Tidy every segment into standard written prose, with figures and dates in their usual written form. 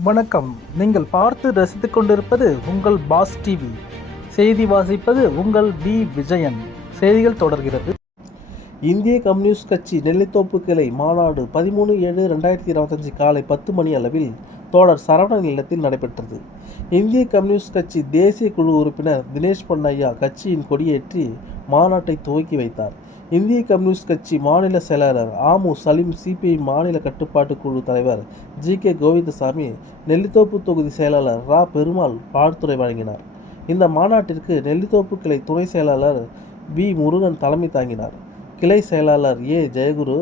வணக்கம். நீங்கள் பார்த்து ரசித்துக் கொண்டிருப்பது உங்கள் பாஸ் டிவி. செய்தி வாசிப்பது உங்கள் பி விஜயன். செய்திகள் தொடர்கிறது. இந்திய கம்யூனிஸ்ட் கட்சி நெல்லித்தோப்பு கிளை மாநாடு 13/7/2025 காலை 10 மணி அளவில் தோழர் சரவணன் இல்லத்தில் நடைபெற்றது. இந்திய கம்யூனிஸ்ட் கட்சி தேசிய குழு உறுப்பினர் தினேஷ் பொன்னையா கட்சியின் கொடியேற்றி மாநாட்டை துவக்கி வைத்தார். இந்திய கம்யூனிஸ்ட் கட்சி மாநில செயலாளர் ஆமு சலீம், சிபிஐ மாநில கட்டுப்பாட்டு குழு தலைவர் ஜி.கே. கோவிந்தசாமி, நெல்லித்தோப்பு தொகுதி செயலாளர் ரா. பெருமாள் வாழ்த்துரை வழங்கினார். இந்த மாநாட்டிற்கு நெல்லித்தோப்பு கிளை துணை செயலாளர் வி. முருகன் தலைமை தாங்கினார். கிளை செயலாளர் ஏ. ஜெயகுரு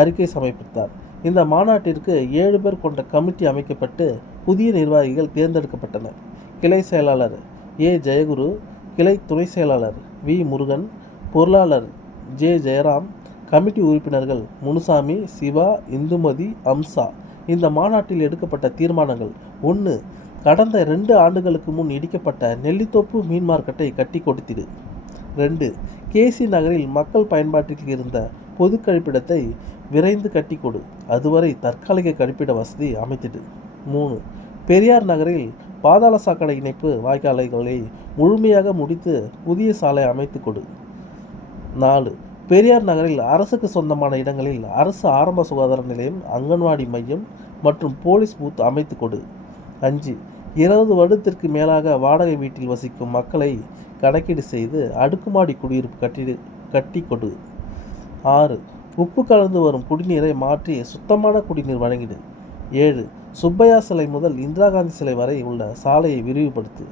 அறிக்கை சமர்ப்பித்தார். இந்த மாநாட்டிற்கு 7 பேர் கொண்ட கமிட்டி அமைக்கப்பட்டு புதிய நிர்வாகிகள் தேர்ந்தெடுக்கப்பட்டனர். கிளை செயலாளர் ஏ. ஜெயகுரு, கிளை துணை செயலாளர் வி. முருகன், பொருளாளர் ஜே. ஜெயராம், கமிட்டி உறுப்பினர்கள் முனுசாமி, சிவா, இந்துமதி, அம்சா. இந்த மாநாட்டில் எடுக்கப்பட்ட தீர்மானங்கள்: 1. கடந்த 2 ஆண்டுகளுக்கு முன் இடிக்கப்பட்ட நெல்லித்தோப்பு மீன் மார்க்கெட்டை கட்டி கொடுத்திடு. 2. கேசி நகரில் மக்கள் பயன்பாட்டில் இருந்த பொது கழிப்பிடத்தை விரைந்து கட்டி கொடு, அதுவரை தற்காலிக கழிப்பிட வசதி அமைத்திடு. 3. பெரியார் நகரில் பாதாள சாக்கடை இணைப்பு வாய்க்கால்களை முழுமையாக முடித்து புதிய சாலை அமைத்து கொடு. 4. பெரியார் நகரில் அரசுக்கு சொந்தமான இடங்களில் அரசு ஆரம்ப சுகாதார நிலையம், அங்கன்வாடி மையம் மற்றும் போலீஸ் பூத் அமைத்து கொடு. 5. 20 வருடத்திற்கு மேலாக வாடகை வீட்டில் வசிக்கும் மக்களை கணக்கீடு செய்து அடுக்குமாடி குடியிருப்பு கட்டி கொடு. 6. உப்பு கலந்து வரும் குடிநீரை மாற்றி சுத்தமான குடிநீர் வழங்கிடு. 7. சுப்பையா சிலை முதல் இந்திரா காந்தி சிலை வரை உள்ள சாலையை விரிவுபடுத்து.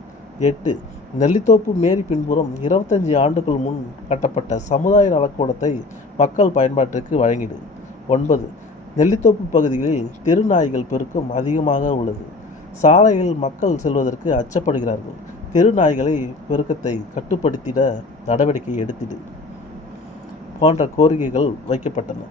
8. நெல்லித்தோப்பு மேரி பின்புறம் 25 ஆண்டுகள் முன் கட்டப்பட்ட சமுதாய நலக்கூடத்தை மக்கள் பயன்பாட்டிற்கு வழங்கிடு. 9. நெல்லித்தோப்பு பகுதிகளில் தெரு நாய்கள் பெருக்கம் அதிகமாக உள்ளது. சாலையில் மக்கள் செல்வதற்கு அச்சப்படுகிறார்கள். தெரு நாய்களை பெருக்கத்தை கட்டுப்படுத்திட நடவடிக்கை எடுத்திடு போன்ற கோரிக்கைகள் வைக்கப்பட்டன.